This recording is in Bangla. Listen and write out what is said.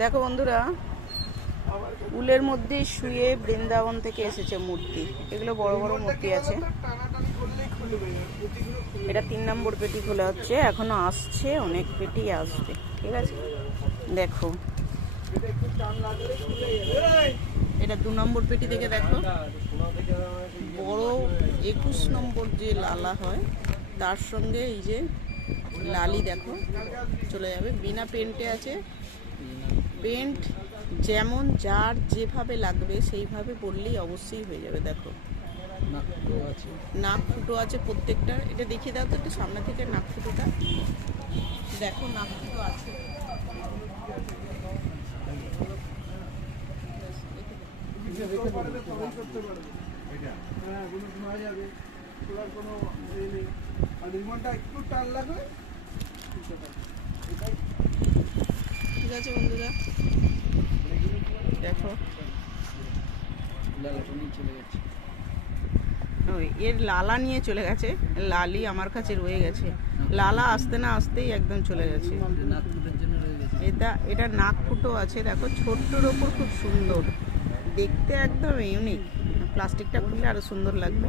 দেখো বন্ধুরা, উলের মধ্যে শুয়ে বৃন্দাবন থেকে এসেছে মূর্তি। এগুলো বড় বড় মূর্তি আছে। এটা 3 নম্বর পেটি খোলা হচ্ছে, এখনো আসছে, অনেক পেটি আসবে। ঠিক আছে, দেখো এটা 2 নম্বর পেটি থেকে দেখো বড় 21 নম্বর যে লালা হয় তার সঙ্গে এই যে লালি দেখো চলে যাবে। বিনা পেন্টে আছে। পেন্ট যেমন যার যেভাবে লাগবে সেইভাবে পরলেই অবশ্যই হয়ে যাবে। দেখো নাক ফুটো আছে প্রত্যেকটার। এটা দেখিয়ে দাও তো একটু সামনে থেকে নাক ফুটোটা। দেখো নাক ফুটো আছে। ঠিক আছে বন্ধুরা, দেখো এর লালা নিয়ে চলে গেছে। লালি আমার কাছে রয়ে গেছে। লালা আসতে না আসতেই একদম চলে গেছে। এটা নাক ফুটো আছে। দেখো ছোট্টর ওপর খুব সুন্দর দেখতে, একদম ইউনিক। প্লাস্টিকটা খুললে আরো সুন্দর লাগবে।